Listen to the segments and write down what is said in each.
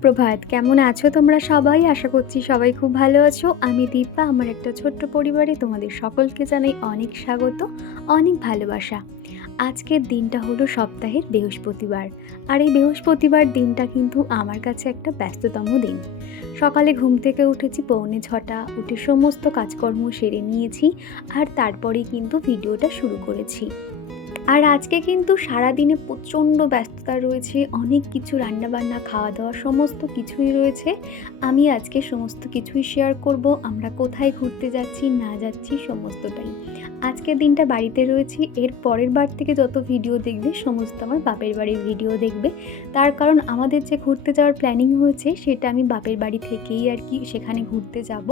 সুপ্রভাত, কেমন আছো তোমরা সবাই? আশা করছি সবাই খুব ভালো আছো। আমি দীপা আমার একটা ছোট্ট পরিবারে তোমাদের সকলকে জানাই অনেক স্বাগত, অনেক ভালোবাসা। আজকের দিনটা হলো সপ্তাহের বৃহস্পতিবার, আর এই বৃহস্পতিবার দিনটা কিন্তু আমার কাছে একটা ব্যস্ততম দিন। সকালে ঘুম থেকে উঠেছি, পৌনে ছটা, উঠে সমস্ত কাজকর্ম সেরে নিয়েছি, আর তারপরেই কিন্তু ভিডিওটা শুরু করেছি। আর আজকে কিন্তু সারাদিনে প্রচণ্ড ব্যস্ততা রয়েছে, অনেক কিছু রান্নাবান্না খাওয়া দাওয়া সমস্ত কিছুই রয়েছে। আমি আজকে সমস্ত কিছুই শেয়ার করব, আমরা কোথায় ঘুরতে যাচ্ছি, না যাচ্ছি সমস্তটাই। আজকের দিনটা বাড়িতে রয়েছি, এর পরের বার থেকে যত ভিডিও দেখবে, সমস্ত আমার বাপের বাড়ির ভিডিও দেখবে। তার কারণ আমাদের যে ঘুরতে যাওয়ার প্ল্যানিং হয়েছে, সেটা আমি বাপের বাড়ি থেকেই আর কি সেখানে ঘুরতে যাব।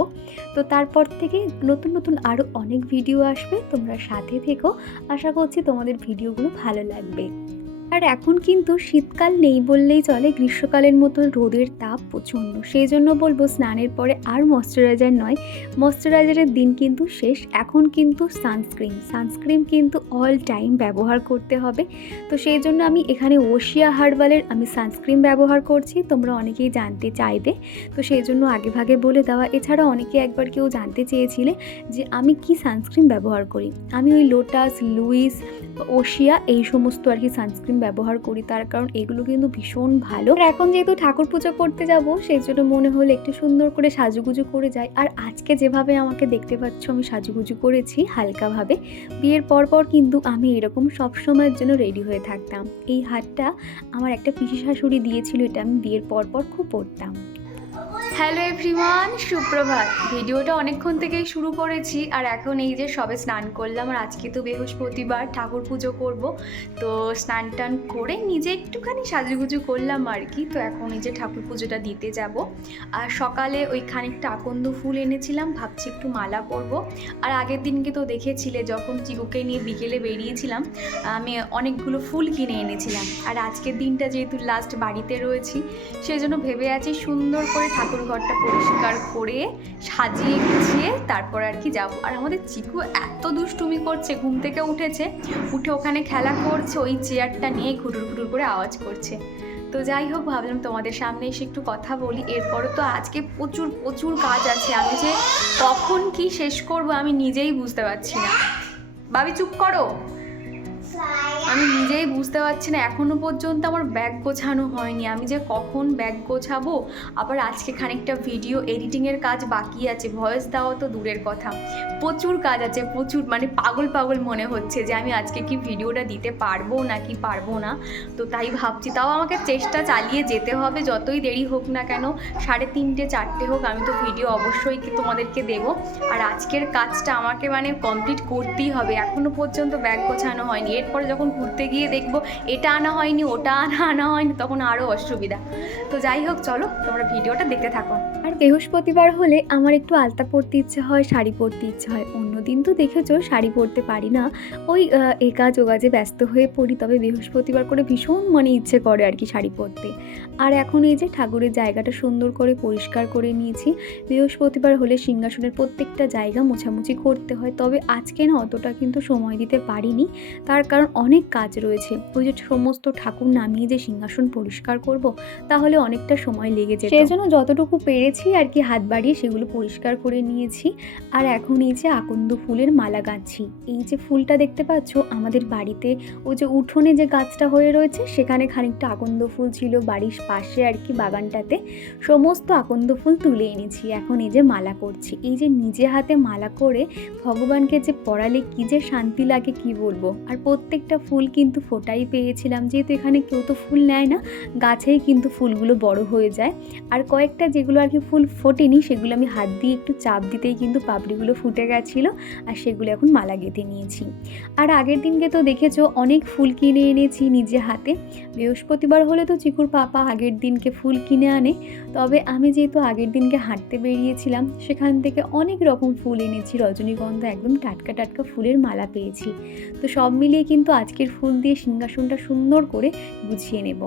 তো তারপর থেকে নতুন নতুন আরও অনেক ভিডিও আসবে, তোমরা সাথে থেকো। আশা করছি তোমাদের ভিডিওগুলো ভালো লাগবে। আর এখন কিন্তু শীতকাল নেই বললেই চলে, গ্রীষ্মকালের মতো রোদের তাপ প্রচণ্ড। সেই জন্য বলব স্নানের পরে আর ময়শ্চারাইজার নয়, ময়শ্চারাইজারের দিন কিন্তু শেষ। এখন কিন্তু সানস্ক্রিন সানস্ক্রিন কিন্তু অল টাইম ব্যবহার করতে হবে। তো সেই জন্য আমি এখানে ওশিয়া হার্বালের আমি সানস্ক্রিন ব্যবহার করছি, তোমরা অনেকেই জানতে চাইবে। তো সেই জন্য আগে ভাগে বলে দেওয়া, এছাড়া অনেকে একবার কেউ জানতে চেয়েছিলে যে আমি কি সানস্ক্রিন ব্যবহার করি। আমি ওই লোটাস লুইস ওশিয়া এই সমস্ত আর কি সানস্ক্রিন ব্যবহার করি তার কারণ এগুলো কিন্তু ভীষণ ভালো। আর এখন যেহেতু ঠাকুর পুজো করতে যাব, সেই জন্য মনে হলো একটু সুন্দর করে সাজুগুজু করে যাই। আর আজকে যেভাবে আমাকে দেখতে পাচ্ছ, আমি সাজুগুজু করেছি হালকাভাবে। বিয়ের পর পর কিন্তু আমি এরকম সব সময়ের জন্য রেডি হয়ে থাকতাম। এই হারটা আমার একটা পিসি শাশুড়ি দিয়েছিল, এটা আমি বিয়ের পর পর খুব পরতাম। হ্যালো এভরিওয়ান সুপ্রভাত। ভিডিওটা অনেকক্ষণ থেকেই শুরু করেছি আর এখন এই যে সবে স্নান করলাম আর আজকে তো বৃহস্পতিবার, ঠাকুর পুজো করব। তো স্নান টান করে নিজে একটুখানি সাজুগুজু করলাম আর কি। তো এখন এই যে ঠাকুর পুজোটা দিতে যাব। আর সকালে ওই খানিকটা আকন্দ ফুল এনেছিলাম, ভাবছি একটু মালা করব আর আগের দিনকে তো দেখেছিলে, যখন চিকুকে নিয়ে বিকেলে বেরিয়েছিলাম, আমি অনেকগুলো ফুল কিনে এনেছিলাম। আর আজকের দিনটা যেহেতু লাস্ট বাড়িতে রয়েছি, সেই জন্য ভেবে আছি সুন্দর করে ঠাকুর ঘরটা পরিষ্কার করে সাজিয়ে গুছিয়ে তারপর আর কি যাব। আর আমাদের চিকু এত দুষ্টুমি করছে, ঘুম থেকে উঠেছে, উঠে ওখানে খেলা করছে, ওই চেয়ারটা নিয়ে ঘুটুর ঘুটুর করে আওয়াজ করছে। তো যাই হোক, ভাবলাম তোমাদের সামনে এসে একটু কথা বলি। এরপরও তো আজকে প্রচুর প্রচুর কাজ আছে। আমি যে কখন কি শেষ করব আমি নিজেই বুঝতে পারছি না। বাবি চুপ করো। আমি নিজেই বুঝতে পারছি না, এখনও পর্যন্ত আমার ব্যাগ গোছানো হয়নি। আমি যে কখন ব্যাগ গোছাবো, আবার আজকে খানিকটা ভিডিও এডিটিংয়ের কাজ বাকি আছে ভয়েস দেওয়া তো দূরের কথা। প্রচুর কাজ আছে, প্রচুর মানে পাগল পাগল মনে হচ্ছে যে আমি আজকে কি ভিডিওটা দিতে পারব না কি পারব না। তো তাই ভাবছি, তাও আমাকে চেষ্টা চালিয়ে যেতে হবে, যতই দেরি হোক না কেন, সাড়ে তিনটে, চারটে হোক, আমি তো ভিডিও অবশ্যই তোমাদেরকে দেবো। আর আজকের কাজটা আমাকে মানে কমপ্লিট করতেই হবে এখনও পর্যন্ত ব্যাগ গোছানো হয়নি। এরপরে যখন ঘুরতে গিয়ে দেখব এটা আনা হয়নি ওটা আনা আনা হয়নি তখন আরও অসুবিধা। তো যাই হোক চলো তোমরা ভিডিওটা দেখতে থাকো। আর বৃহস্পতিবার হলে আমার একটু আলতা পরতে ইচ্ছে হয় শাড়ি পরতে ইচ্ছে হয়। অন্যদিন তো দেখেছ শাড়ি পরতে পারি না। ওই আহ, এ কাজ ও কাজে ব্যস্ত হয়ে পড়ি তবে বৃহস্পতিবার করে ভীষণ মনে ইচ্ছে করে আর কি শাড়ি পরতে। আর এখন এই যে ঠাকুরের জায়গাটা সুন্দর করে পরিষ্কার করে নিয়েছি বৃহস্পতিবার হলে সিংহাসনের প্রত্যেকটা জায়গা মোছামুছি করতে হয় তবে আজকে না অতটা কিন্তু সময় দিতে পারিনি। তার কারণ অনেক কাজ রয়েছে। ওই যে সমস্ত ঠাকুর নামিয়ে যে সিংহাসন পরিষ্কার করব, তাহলে অনেকটা সময় লেগে যেত। সেই জন্য যতটুকু পেরেছি আর কি হাত বাড়িয়ে সেগুলো পরিষ্কার করে নিয়েছি। আর এখন এই যে আকন্দ ফুলের মালা গাঁথছি এই যে ফুলটা দেখতে পাচ্ছ, আমাদের বাড়িতে ওই যে উঠোনে যে গাছটা হয়ে রয়েছে, সেখানে খানিকটা আকন্দ ফুল ছিল বাড়ির পাশে আর কি বাগানটাতে। সমস্ত আকন্দ ফুল তুলে এনেছি, এখন এই যে মালা করছি। এই যে নিজে হাতে মালা করে ভগবানকে যে পড়ালে কি যে শান্তি লাগে কি বলব? আর প্রত্যেকটা ফুল কিন্তু ফোটাই পেয়েছিলাম। যেহেতু এখানে কেউ তো ফুল নেয় না, গাছেই কিন্তু ফুলগুলো বড় হয়ে যায়। আর কয়েকটা যেগুলো আর কি ফুল ফোটেনি, সেগুলো আমি হাত দিয়ে একটু চাপ দিতেই কিন্তু পাপড়িগুলো ফুটে গেছিল আর সেগুলো এখন মালা গেঁথে নিয়েছি। আর আগের দিনকে তো দেখেছ, অনেক ফুল কিনে এনেছি নিজে হাতে। বৃহস্পতিবার হলে তো চিকুর পাপা আগের দিনকে ফুল কিনে আনে। তবে আমি যেহেতু আগের দিনকে হাঁটতে বেরিয়েছিলাম, সেখান থেকে অনেক রকম ফুল এনেছি। রজনীগন্ধা একদম টাটকা টাটকা ফুলের মালা পেয়েছি। তো সব মিলিয়ে কিন্তু আজকের ফুল দিয়ে সিংহাসনটা সুন্দর করে গুছিয়ে নেব।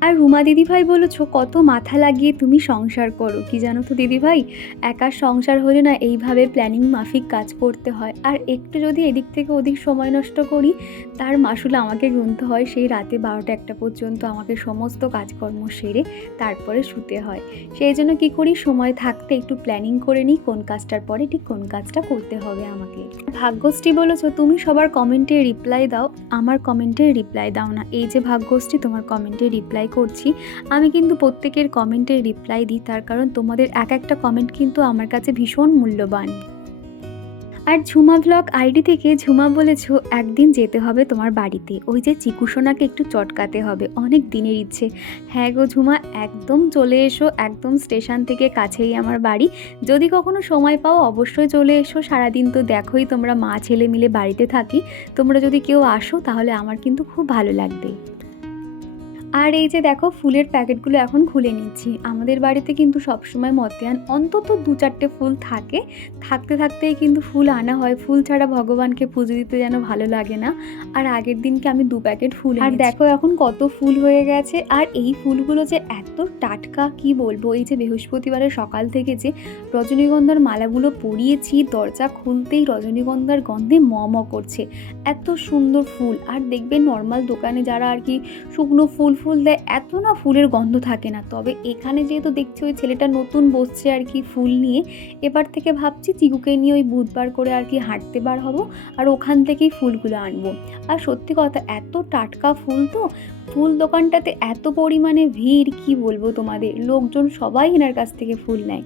আর রুমা দিদিভাই বলেছ, কত মাথা লাগিয়ে তুমি সংসার করো। কি জানো তো দিদিভাই? একা সংসার হলে না এইভাবে প্ল্যানিং মাফিক কাজ করতে হয়। আর একটু যদি এদিক থেকে ওদিক সময় নষ্ট করি, তার মাসুল আমাকে গুনতে হয়। সেই রাতে বারোটা একটা পর্যন্ত আমাকে সমস্ত কাজকর্ম সেরে তারপরে শুতে হয়। সেই জন্য কী করি? সময় থাকতে একটু প্ল্যানিং করে নিই, কোন কাজটার পরে ঠিক কোন কাজটা করতে হবে আমাকে। ভাগ্যশ্রী বলেছ, তুমি সবার কমেন্টে রিপ্লাই দাও। আমার কমেন্টে রিপ্লাই দাও না। এই যে ভাগ্যশ্রী, তোমার কমেন্টে রিপ্লাই করছি। আমি কিন্তু প্রত্যেকের কমেন্টে রিপ্লাই দিই, তার কারণ তোমাদের এক একটা কমেন্ট কিন্তু আমার কাছে ভীষণ মূল্যবান। আর ঝুমা ব্লগ আইডি থেকে ঝুমা বলেছ, একদিন যেতে হবে তোমার বাড়িতে। ওই যে চিকুসোনাকে একটু চটকাতে হবে। অনেক দিনের ইচ্ছে। হ্যাঁ গো ঝুমা, একদম চলে এসো, একদম স্টেশন থেকে কাছেই আমার বাড়ি। যদি কখনো সময় পাও, অবশ্যই চলে এসো। সারাদিন তো দেখোই তোমরা মা ছেলে মিলে বাড়িতে থাকি। তোমরা যদি কেউ আসো, তাহলে আমার কিন্তু খুব ভালো লাগবে। আর এই যে দেখো ফুলের প্যাকেটগুলো এখন খুলে নিচ্ছি। আমাদের বাড়িতে কিন্তু সবসময় মতিয়ান অন্তত দু চারটে ফুল থাকে। থাকতে থাকতেই কিন্তু ফুল আনা হয়। ফুল ছাড়া ভগবানকে পুজো দিতে যেন ভালো লাগে না। আর আগের দিনকে আমি দু প্যাকেট ফুল আর দেখো এখন কত ফুল হয়ে গেছে। আর এই ফুলগুলো যে এত টাটকা কি বলব? এই যে বৃহস্পতিবারের সকাল থেকে যে রজনীগন্ধার মালাগুলো পরিয়েছি দরজা খুলতেই রজনীগন্ধার গন্ধে ম ম করছে। এত সুন্দর ফুল। আর দেখবে নর্মাল দোকানে যারা আর কি শুকনো ফুল ফুল দেয়, এত না ফুলের গন্ধ থাকে না। তবে এখানে যেহেতু দেখছি ওই ছেলেটা নতুন বসছে আর কি ফুল নিয়ে, এবার থেকে ভাবছি চিকুকে নিয়ে ওই বুধবার করে আর কি হাঁটতে বার হব আর ওখান থেকেই ফুলগুলো আনব। আর সত্যি কথা, এত টাটকা ফুল তো, ফুল দোকানটাতে এত পরিমাণে ভিড়, কি বলব তোমাদের? লোকজন সবাই এনার কাছ থেকে ফুল নেয়।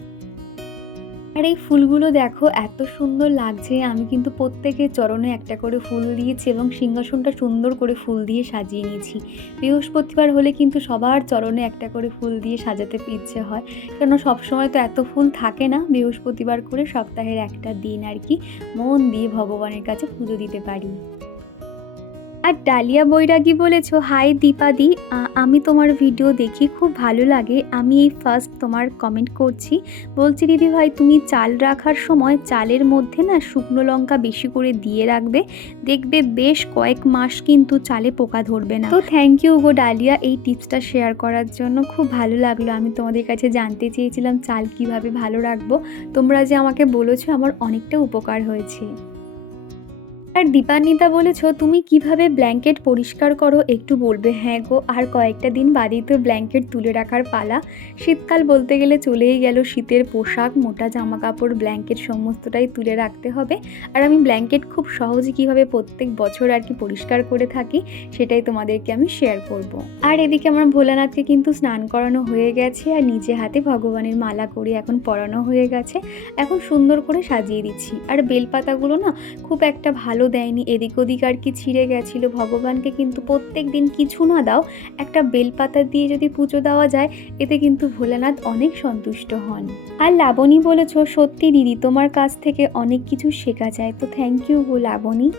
আর এই ফুলগুলো দেখো, এত সুন্দর লাগছে। আমি কিন্তু প্রত্যেকের চরণে একটা করে ফুল দিয়েছি এবং সিংহাসনটা সুন্দর করে ফুল দিয়ে সাজিয়ে নিয়েছি। বৃহস্পতিবার হলে কিন্তু সবার চরণে একটা করে ফুল দিয়ে সাজাতে ইচ্ছে হয়। কেন সবসময় তো এত ফুল থাকে না, বৃহস্পতিবার করে সপ্তাহের একটা দিন আর কি। মন দিয়ে ভগবানের কাছে পুজো দিতে পারি। আর ডালিয়া বৈরাগী বলেছ, হাই দীপাদি আমি তোমার ভিডিও দেখি, খুব ভালো লাগে। আমি এই ফার্স্ট তোমার কমেন্ট করছি। বলছি, দিদি ভাই, তুমি চাল রাখার সময় চালের মধ্যে না শুকনো লঙ্কা বেশি করে দিয়ে রাখবে। দেখবে বেশ কয়েক মাস কিন্তু চালে পোকা ধরবে না। তো থ্যাংক ইউ গো ডালিয়া, এই টিপসটা শেয়ার করার জন্য। খুব ভালো লাগল। আমি তোমাদের কাছে জানতে চেয়েছিলাম চাল কীভাবে ভালো রাখব। তোমরা যে আমাকে বলেছ, আমার অনেকটা উপকার হয়েছে। আর দীপান্বিতা বলেছ, তুমি কীভাবে ব্ল্যাঙ্কেট পরিষ্কার করো? একটু বলবে হ্যাঁ গো, আর কয়েকটা দিন বাদেই তো ব্ল্যাঙ্কেট তুলে রাখার পালা। শীতকাল বলতে গেলে চলেই গেল শীতের পোশাক, মোটা জামা কাপড় ব্ল্যাঙ্কেট সমস্তটাই তুলে রাখতে হবে। আর আমি ব্ল্যাঙ্কেট খুব সহজে কীভাবে প্রত্যেক বছর আর কি পরিষ্কার করে থাকি, সেটাই তোমাদেরকে আমি শেয়ার করব। আর এদিকে আমার ভোলানাথকে কিন্তু স্নান করানো হয়ে গেছে, আর নিজে হাতে ভগবানের মালা করে এখন পরানো হয়ে গেছে। এখন সুন্দর করে সাজিয়ে দিচ্ছি। আর বেলপাতাগুলো না, খুব একটা ভালো দেয়নি। এদিক ওদিক আর কি ছিঁড়ে গেছিল। ভগবানকে কিন্তু প্রত্যেক দিন কিছু না দাও, একটা বেলপাতা দিয়ে যদি পুজো দেওয়া যায়, এতে কিন্তু ভোলানাথ অনেক সন্তুষ্ট হন। আর লাবণী বলেছ, সত্যি দিদি, তোমার কাছ থেকে অনেক কিছু শেখা যায়। তো থ্যাংক ইউ গো লাবণী।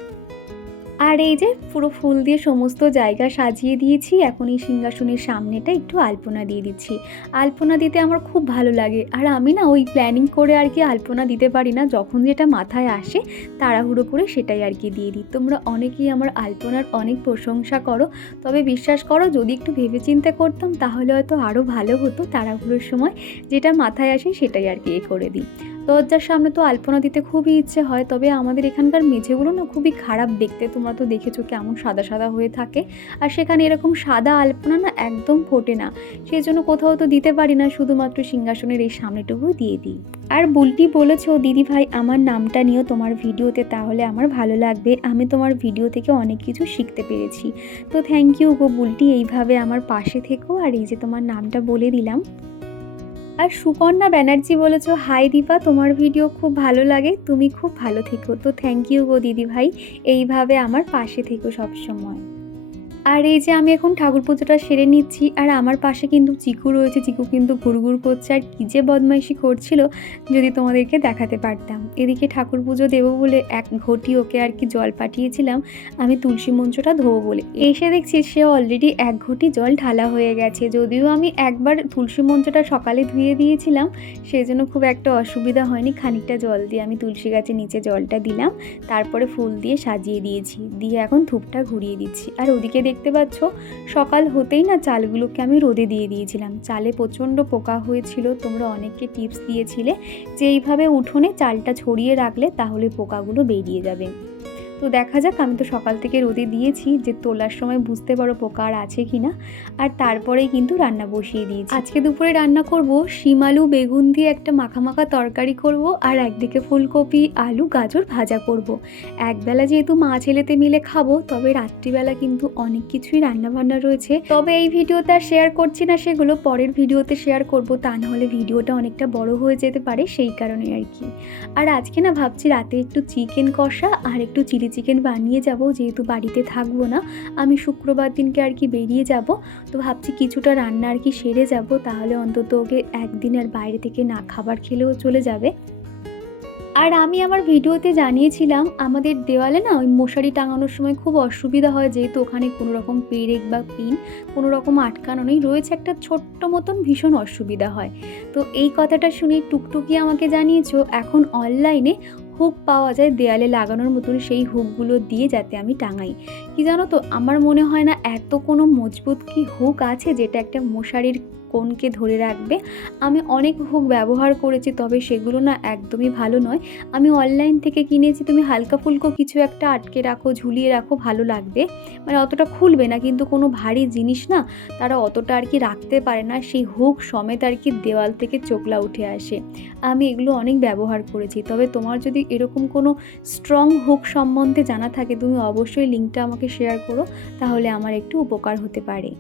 আর এই যে পুরো ফুল দিয়ে সমস্ত জায়গা সাজিয়ে দিয়েছি, এখন এই সিংহাসনের সামনেটা একটু আলপনা দিয়ে দিচ্ছি। আলপনা দিতে আমার খুব ভালো লাগে। আর আমি না ওই প্ল্যানিং করে আর কি আলপনা দিতে পারি না, যখন যেটা মাথায় আসে তাড়াহুড়ো করে সেটাই আর কি দিয়ে দিই। তোমরা অনেকেই আমার আলপনার অনেক প্রশংসা করো, তবে বিশ্বাস করো যদি একটু ভেবেচিন্তে করতাম তাহলে হয়তো আরও ভালো হতো তাড়াহুড়োর সময়। যেটা মাথায় আসে সেটাই আর কি এ করে দিই। দরজার সামনে তো আলপনা দিতে খুবই ইচ্ছে হয়, তবে আমাদের এখানকার মেঝেগুলো না খুবই খারাপ দেখতে। তোমরা তো দেখেছ কেমন সাদা সাদা হয়ে থাকে। আর সেখানে এরকম সাদা আলপনা না একদম ফোটে না। সেই জন্য কোথাও তো দিতে পারি না, শুধুমাত্র সিংহাসনের এই সামনেটুকু দিয়ে দিই। আর বুলটি বলেছ দিদি ভাই আমার নামটা নিও তোমার ভিডিওতে, তাহলে আমার ভালো লাগবে। আমি তোমার ভিডিও থেকে অনেক কিছু শিখতে পেরেছি। তো থ্যাংক ইউ গো বুলটি, এইভাবে আমার পাশে থেকো। আর এই যে তোমার নামটা বলে দিলাম। আর সুকন্যা ব্যানার্জি বলেছ, হাই দীপা, তোমার ভিডিও খুব ভালো লাগে, তুমি খুব ভালো থেকো। তো থ্যাংক ইউ গো দিদি ভাই, এইভাবে আমার পাশে থেকো সবসময়। আর এই যে আমি এখন ঠাকুর পুজোটা সেরে নিচ্ছি, আর আমার পাশে কিন্তু চিকু রয়েছে, চিকু কিন্তু ঘুরঘুর করছে, আর কী যে বদমাইশি করছিল যদি তোমাদেরকে দেখাতে পারতাম। এদিকে ঠাকুর পুজো দেবো বলে এক ঘটি ওকে আর কি জল পাঠিয়েছিলাম, আমি তুলসী মঞ্চটা ধোবো বলে। এসে দেখছি সে অলরেডি এক ঘটি জল ঢালা হয়ে গেছে, যদিও আমি একবার তুলসী মঞ্চটা সকালে ধুয়ে দিয়েছিলাম সেই জন্য খুব একটা অসুবিধা হয়নি, খানিকটা জল দিয়ে আমি তুলসী গাছের নিচে জলটা দিলাম, তারপরে ফুল দিয়ে সাজিয়ে দিয়েছি, দিয়ে এখন ধূপটা ঘুরিয়ে দিচ্ছি। আর ওদিকে দেখতে পাচ্ছ, সকাল হতেই না চালগুলোকে আমি রোদে দিয়ে দিয়েছিলাম। চালে প্রচণ্ড পোকা হয়েছিল, তোমরা অনেককে টিপস দিয়েছিলে যে এইভাবে উঠোনে চালটা ছড়িয়ে রাখলে তাহলে পোকাগুলো বেরিয়ে যাবে। তো দেখা যাক, আমি তো সকাল থেকে রোদে দিয়েছি যে তোলার সময় বুঝতে পারো পোকা আর আছে কি না আর তারপরেই কিন্তু রান্না বসিয়ে দিয়েছি। আজকে দুপুরে রান্না করব শিমালু বেগুন দিয়ে একটা মাখা মাখা তরকারি করব আর একদিকে ফুলকপি, আলু, গাজর ভাজা করব। একবেলা যেহেতু মা ছেলেতে মিলে খাব, তবে রাত্রিবেলা কিন্তু অনেক কিছুই রান্না বান্না রয়েছে। তবে এই ভিডিওতে আর শেয়ার করছি না সেগুলো, পরের ভিডিওতে শেয়ার করব, তা নাহলে ভিডিওটা অনেকটা বড় হয়ে যেতে পারে, সেই কারণে আর কি। আর আজকে না ভাবছি রাতে একটু চিকেন কষা আর একটু চিলি চিকেন বানিয়ে যাব, যেহেতু বাড়িতে থাকব না, আমি শুক্রবার দিনকে আর কি বেরিয়ে যাব। তো ভাবছি কিছুটা রান্না আর কি সেরে যাব, তাহলে অন্তত ওকে একদিন আর বাইরে থেকে না খাবার খেলেও চলে যাবে। আর আমি আমার ভিডিওতে জানিয়েছিলাম, আমাদের দেওয়ালে না ওই মশারি টাঙানোর সময় খুব অসুবিধা হয়, যেহেতু ওখানে কোনো রকম পেরেক বা পিন, কোনো রকম আটকানো নেই, রয়েছে একটা ছোট্ট মতন ভীষণ অসুবিধা হয়। তো এই কথাটা শুনে টুকটুকি আমাকে জানিয়েছো, এখন অনলাইনে হুক পাওয়া যায় দেয়ালে লাগানোর মতন সেই হুকগুলো দিয়ে যাতে আমি টাঙাই। কি জানো তো? আমার মনে হয় না এত কোনো মজবুত কি হুক আছে যেটা একটা মশারির কোণকে ধরে রাখবে। আমি অনেক হুক ব্যবহার করেছি, তবে সেগুলো না একদমই ভালো নয়। আমি অনলাইন থেকে কিনেছি, তুমি হালকা ফুলকো কিছু একটা আটকে রাখো, ঝুলিয়ে রাখো, ভালো লাগবে। মানে অতটা খুলবে না, কিন্তু কোনো ভারী জিনিস না, তারা অতটা আর কি রাখতে পারে না, সেই হুক সমেত আর কি দেওয়াল থেকে চোখলা উঠে আসে। আমি এগুলো অনেক ব্যবহার করেছি, তবে তোমার যদি এরকম কোনো স্ট্রং হুক সম্বন্ধে জানা থাকে, তুমি অবশ্যই লিঙ্কটা আমাকে শেয়ার করো, তাহলে আমার একটু উপকার হতে পারে।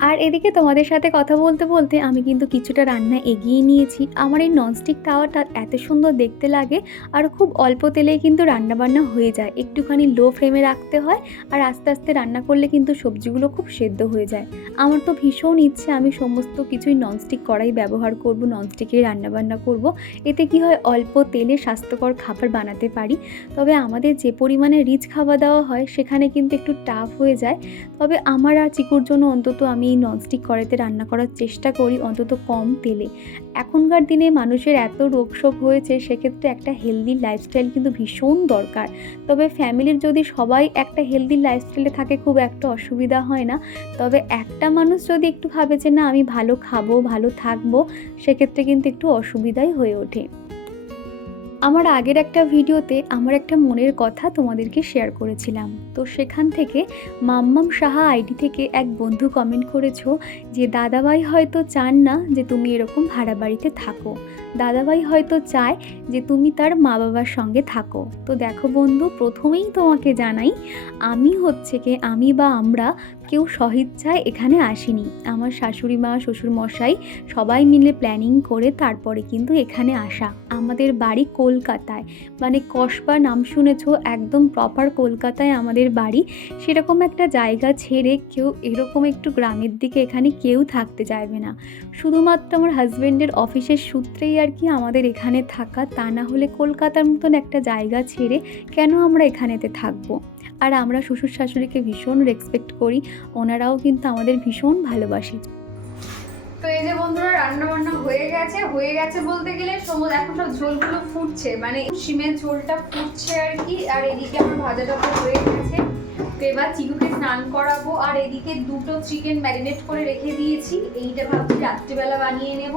আর এদিকে তোমাদের সাথে কথা বলতে বলতে আমি কিন্তু কিছুটা রান্না এগিয়ে নিয়েছি। আমার এই ননস্টিক তাওয়াটা এত সুন্দর দেখতে লাগে আর খুব অল্প তেলেই কিন্তু রান্নাবান্না হয়ে যায়। একটুখানি লো ফ্লেমে রাখতে হয় আর আস্তে আস্তে রান্না করলে কিন্তু সবজিগুলো খুব সেদ্ধ হয়ে যায়। আমার তো ভীষণ ইচ্ছে আমি সমস্ত কিছুই ননস্টিক কড়াই ব্যবহার করব ননস্টিকেই রান্নাবান্না করব। এতে কি হয়, অল্প তেলে স্বাস্থ্যকর খাবার বানাতে পারি। তবে আমাদের যে পরিমাণে রিচ খাওয়া দাওয়া হয় সেখানে কিন্তু একটু টাফ হয়ে যায়। তবে আমার আর চিকুর জন্য অন্তত আমি এই ননস্টিক কড়াইতে রান্না করার চেষ্টা করি, অন্তত কম তেলে। এখনকার দিনে মানুষের এত রোগশোক হয়েছে, সেক্ষেত্রে একটা হেলদি লাইফস্টাইল কিন্তু ভীষণ দরকার। তবে ফ্যামিলির যদি সবাই একটা হেলদি লাইফস্টাইলে থাকে, খুব একটা অসুবিধা হয় না। তবে একটা মানুষ যদি একটু ভাবে যে, না, আমি ভালো খাব, ভালো থাকব, সেক্ষেত্রে কিন্তু একটু অসুবিধাই হয়ে ওঠে। আমার আগের একটা ভিডিওতে আমার একটা মনের কথা তোমাদেরকে শেয়ার করেছিলাম। তো সেখান থেকে মাম্মাম সাহা আইডি থেকে এক বন্ধু কমেন্ট করেছ যে, দাদাভাই হয়তো চান না যে তুমি এরকম ভাড়া বাড়িতে থাকো। দাদাভাই হয়তো চায় যে তুমি তার মা বাবার সঙ্গে থাকো। তো দেখো বন্ধু, প্রথমেই তোমাকে জানাই, আমি হচ্ছে কি, আমি বা আমরা কেউ সহিচ্ছায় এখানে আসেনি। আমার শাশুড়ি মা, শ্বশুর মশাই সবাই মিলে প্ল্যানিং করে তারপরে কিন্তু এখানে আসা। আমাদের বাড়ি কলকাতায়। মানে কসবা নাম শুনেছ? একদম প্রপার কলকাতায় আমাদের বাড়ি। সেরকম একটা জায়গা ছেড়ে কেউ, এরকম একটু গ্রামের দিকে এখানে কেউ থাকতে চাইবে না। শুধুমাত্র আমার হাজব্যান্ডের অফিসের সূত্রেই আর কি আমাদের এখানে থাকা। তা না হলে কলকাতার মতন একটা জায়গা ছেড়ে কেন আমরা এখানেতে থাকব? আর আমরা শ্বশুর শাশুড়িকে ভীষণ রেসপেক্ট করি, ওনারাও কিন্তু আমাদের ভীষণ ভালোবাসে। তো এই যে বন্ধুরা রান্না বান্না হয়ে গেছে। হয়ে গেছে বলতে গেলে সমুদ্র এখন সব ঝোলগুলো ফুটছে। মানে শিমের ঝোলটা ফুটছে আর কি। আর এদিকে আমার ভাজাটা তো হয়ে গেছে। তো এবার চিকুকে স্নান করাবো। আর এদিকে দুটো চিকেন ম্যারিনেট করে রেখে দিয়েছি। এইটা ভাবছি রাত্রিবেলা বানিয়ে নেব।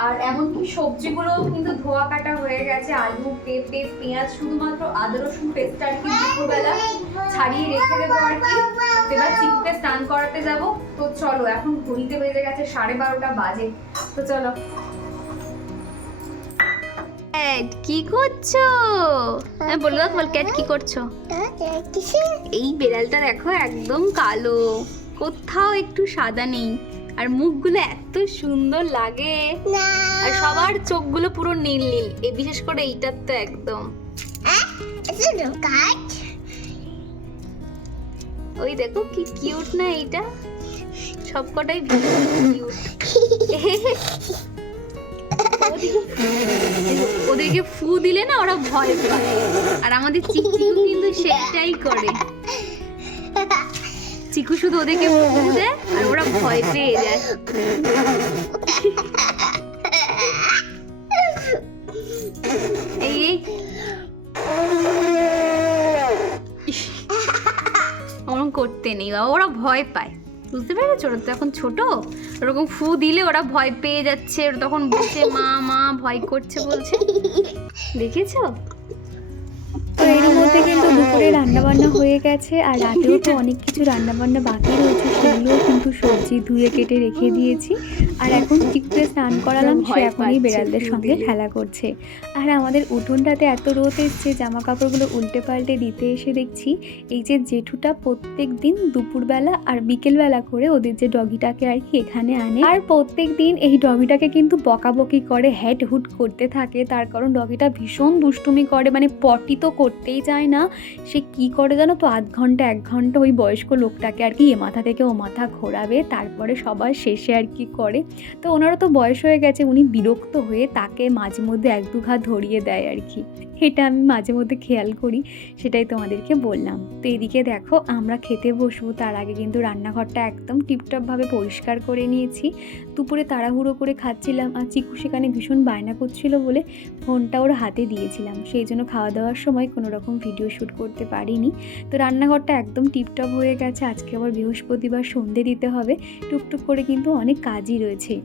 আর এমনকি সবজিগুলো কিন্তু ধোয়া কাটা হয়ে গেছে, আলু, পেঁপে, পেঁয়াজ, শুধুমাত্র আদা, রসুন পেস্টটা আর কি দুপুরবেলা ছাড়িয়ে রেখে দেবো আর কি। এবার চিকুকে স্নান করাতে যাব। তো চলো, এখন ঘড়িতে বেজে গেছে সাড়ে বারোটা বাজে। তো চলো। কি করছ? হ্যাঁ তো তোমার ক্যাট কি করছ? এই বেড়ালটা দেখো একদম কালো, কোথাও একটু সাদা নেই। আর মুখগুলো এত সুন্দর লাগে। আর সবার চোখগুলো পুরো নীল নীল। এ বিশেষ করে এইটার তো একদম। ওই দেখো কি কিউট না এইটা? সবকটাই কিউট। ওদেরকে ফু দিলে না ওরা ভয় পায়। আর আমাদের চিকু কিন্তু সেটাই করে। চিকু শুধু ওদেরকে ফু দেয় আর ওরা ভয় পেয়ে যায়। এই এই। ওরম করতে নেই বাবা, ওরা ভয় পায়। বুঝতে পেরেছ? ওরা তো এখন ছোট। ওরকম ফু দিলে ওরা ভয় পেয়ে যাচ্ছে। তখন বসে মা মা, ভয় করছে, বলছে। দেখেছ? তো এর মধ্যে কিন্তু দুপুরে রান্নাবান্না হয়ে গেছে আর রাতেও তো অনেক কিছু রান্নাবান্না বাকি রয়েছে সেগুলোও কিন্তু সবজি ধুয়ে কেটে রেখে দিয়েছি। আর এখন চিকুকে স্নান করালাম সে এখনই বেড়ালদের সঙ্গে খেলা করছে। আর আমাদের উঠোনটাতে এত রোদ এসছে জামা কাপড়গুলো উল্টে পাল্টে দিতে এসে দেখছি এই যে জেঠুটা প্রত্যেক দিন দুপুরবেলা আর বিকেলবেলা করে ওদের যে ডগিটাকে আর কি এখানে আনে। আর প্রত্যেক দিন এই ডগিটাকে কিন্তু বকাবকি করে হ্যাট হুট করতে থাকে। তার কারণ ডগিটা ভীষণ দুষ্টুমি করে মানে পটি তো করতেই যায় না? সে কি করে জানো তো? আধ ঘণ্টা, এক ঘণ্টা ওই বয়স্ক লোকটাকে আর কি এ মাথা থেকে ও মাথা ঘোরাবে, তারপরে সবার শেষে আর কি করে। তো ওনারও তো বয়স হয়ে গেছে, উনি বিরক্ত হয়ে তাকে মাঝে মধ্যে এক দু ঘা ধরিয়ে দেয় আর কি। এটা আমি মাঝে মধ্যে খেয়াল করি, সেটাই তোমাদেরকে বললাম। তো এদিকে দেখো, আমরা খেতে বসবো, তার আগে কিন্তু রান্নাঘরটা একদম টিপটপভাবে পরিষ্কার করে নিয়েছি। দুপুরে তাড়াহুড়ো করে খাচ্ছিলাম, আর চিকু সেখানে ভীষণ বায়না করছিল বলে ফোনটা ওর হাতে দিয়েছিলাম। সেই জন্য খাওয়া দাওয়ার সময় কোনো রকম শ্যুট করতে পারিনি। তো রান্নাঘরটা একদম টিপটপ হয়ে গেছে। আজকে আবার বৃহস্পতিবার সন্ধে দিতে হবে। টুকটুক করে কিন্তু অনেক কাজই রয়েছে।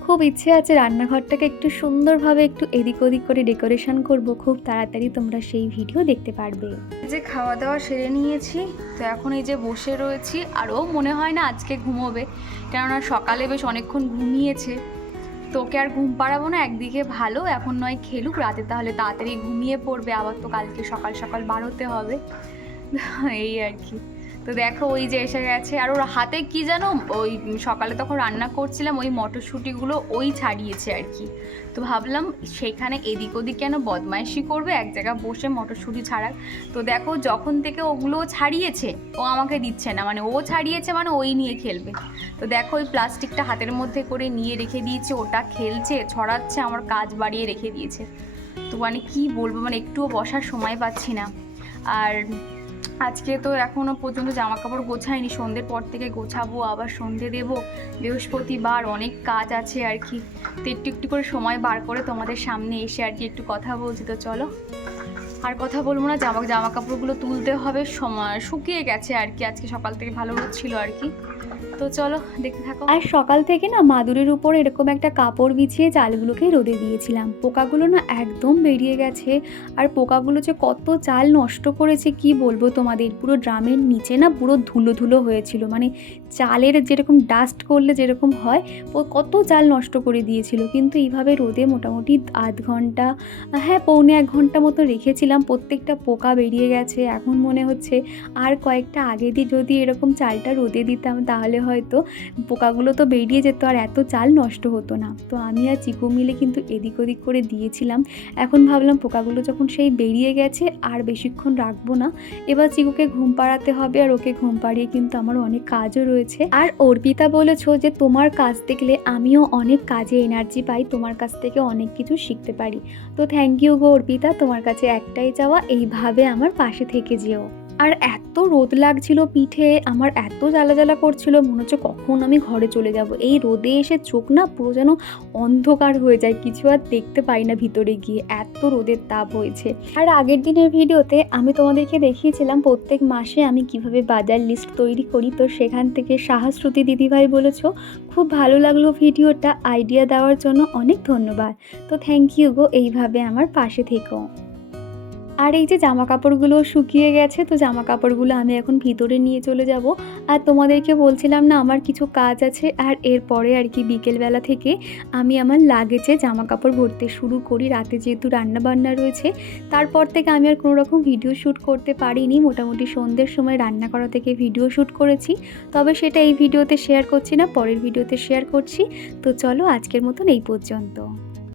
খুব ইচ্ছে আছে রান্নাঘরটাকে একটু সুন্দরভাবে একটু এদিক ওদিক করে ডেকোরেশন করব। খুব তাড়াতাড়ি তোমরা সেই ভিডিও দেখতে পারবে। যে খাওয়া দাওয়া সেরে নিয়েছি। তো এখন এই যে বসে রয়েছি। আরও মনে হয় না আজকে ঘুমোবে। কেননা সকালে বেশ অনেকক্ষণ ঘুমিয়েছে। তোকে আর ঘুম পাড়াবো না, একদিকে ভালো, এখন নয় খেলুক রাতে, তাহলে তাড়াতাড়ি ঘুমিয়ে পড়বে, আবার তো কালকে সকাল সকাল বার হবে। এই আর কি। তো দেখো ওই যে এসে গেছে। আর ওর হাতে কি জানো? ওই সকালে তখন রান্না করছিলাম, ওই মটরশুঁটিগুলো ওই ছাড়িয়েছে আর কি। তো ভাবলাম সেখানে এদিক ওদিক কেন বদমাইশি করবে? এক জায়গায় বসে মটরশুঁটি ছাড়াক তো দেখো যখন থেকে ওগুলো ছাড়িয়েছে, ও আমাকে দিচ্ছে না। মানে ও ছাড়িয়েছে মানে ওই নিয়ে খেলবে। তো দেখো ওই প্লাস্টিকটা হাতের মধ্যে করে নিয়ে রেখে দিয়েছে, ওটা খেলছে, ছড়াচ্ছে, আমার কাজ বাড়িয়ে রেখে দিয়েছে। তো মানে কি বলব? মানে একটুও বসার সময় পাচ্ছি না। আর আজকে তো এখনও পর্যন্ত জামা কাপড় গোছাইনি। সন্ধ্যের পর থেকে গোছাবো, আবার সন্ধে দেব। বৃহস্পতিবার অনেক কাজ আছে আর কি। তো একটু একটু করে সময় বার করে তোমাদের সামনে এসে আর কি একটু কথা বলছি। তো চলো। আর কথা বলব না, জামা জামা কাপড়গুলো তুলতে হবে। সময় শুকিয়ে গেছে আর কি। আজকে সকাল থেকে ভালো রোদ ছিল আর কি। তো চলো দেখতে থাকো। আর সকাল থেকে না মাদুরের উপর এরকম একটা কাপড় বিছিয়ে চালগুলোকে রোদে দিয়েছিলাম। পোকাগুলো না একদম বেরিয়ে গেছে। আর পোকাগুলো যে কত চাল নষ্ট করেছে, কি বলব তোমাদের? পুরো ড্রামের নিচে না পুরো ধুলো ধুলো হয়েছিল। মানে চালের যেরকম ডাস্ট করলে যেরকম হয় কত চাল নষ্ট করে দিয়েছিল। কিন্তু এইভাবে রোদে মোটামুটি আধ ঘণ্টা হ্যাঁ পৌনে এক ঘণ্টা মতো রেখেছিলাম। প্রত্যেকটা পোকা বেরিয়ে গেছে। এখন মনে হচ্ছে আর কয়েকটা আগে দিয়ে যদি এরকম চালটা রোদে দিতাম, তাহলে হয়তো পোকাগুলো তো বেরিয়ে যেত আর এত চাল নষ্ট হতো না। তো আমি আর চিকু মিলে কিন্তু এদিক ওদিক করে দিয়েছিলাম। এখন ভাবলাম পোকাগুলো যখন সেই বেরিয়ে গেছে আর বেশিক্ষণ রাখব না, এবার চিকুকে ঘুম পাড়াতে হবে আর ওকে ঘুম পাড়িয়ে কিন্তু আমার অনেক কাজও রয়েছে। আর অর্পিতা বলেছ যে তোমার কাজ দেখলে আমিও অনেক কাজে এনার্জি পাই, তোমার কাছ থেকে অনেক কিছু শিখতে পারি। তো থ্যাংক ইউ গো অর্পিতা, তোমার কাছে একটাই চাওয়া, এইভাবে আমার পাশে থেকে যেও। আর এত রোদ লাগছিল পিঠে, আমার এত জ্বালা জ্বালা করছিল, মনে হচ্ছে কখন আমি ঘরে চলে যাব। এই রোদে এসে চোখ না পুরো যেন অন্ধকার হয়ে যায়, কিছু আর দেখতে পাই না ভিতরে গিয়ে। এত রোদের তাপ হয়েছে। আর আগের দিনের ভিডিওতে আমি তোমাদেরকে দেখিয়েছিলাম প্রত্যেক মাসে আমি কীভাবে বাজার লিস্ট তৈরি করি। তো সেখান থেকে সাহাশ্রুতি দিদিভাই বলেছ, খুব ভালো লাগল ভিডিওটা আইডিয়া দেওয়ার জন্য অনেক ধন্যবাদ। তো থ্যাংক ইউ গো, এইভাবে আমার পাশে থেকো। আর এই যে জামা কাপড়গুলো শুকিয়ে গেছে, তো জামা কাপড়গুলো আমি এখন ভিতরে নিয়ে চলে যাব। আর তোমাদেরকে বলছিলাম না, আমার কিছু কাজ আছে, আর এরপরে আর কি বিকেলবেলা থেকে আমি আমার লাগেজে জামা কাপড় ভরতে শুরু করি। রাতে যেহেতু রান্না বান্না রয়েছে, তারপর থেকে আমি আর কোনো রকম ভিডিও শ্যুট করতে পারিনি। মোটামুটি সন্ধ্যের সময় রান্না করা থেকে ভিডিও শ্যুট করেছি। তবে সেটা এই ভিডিওতে শেয়ার করছি না, পরের ভিডিওতে শেয়ার করছি। তো চলো আজকের মতন এই পর্যন্ত।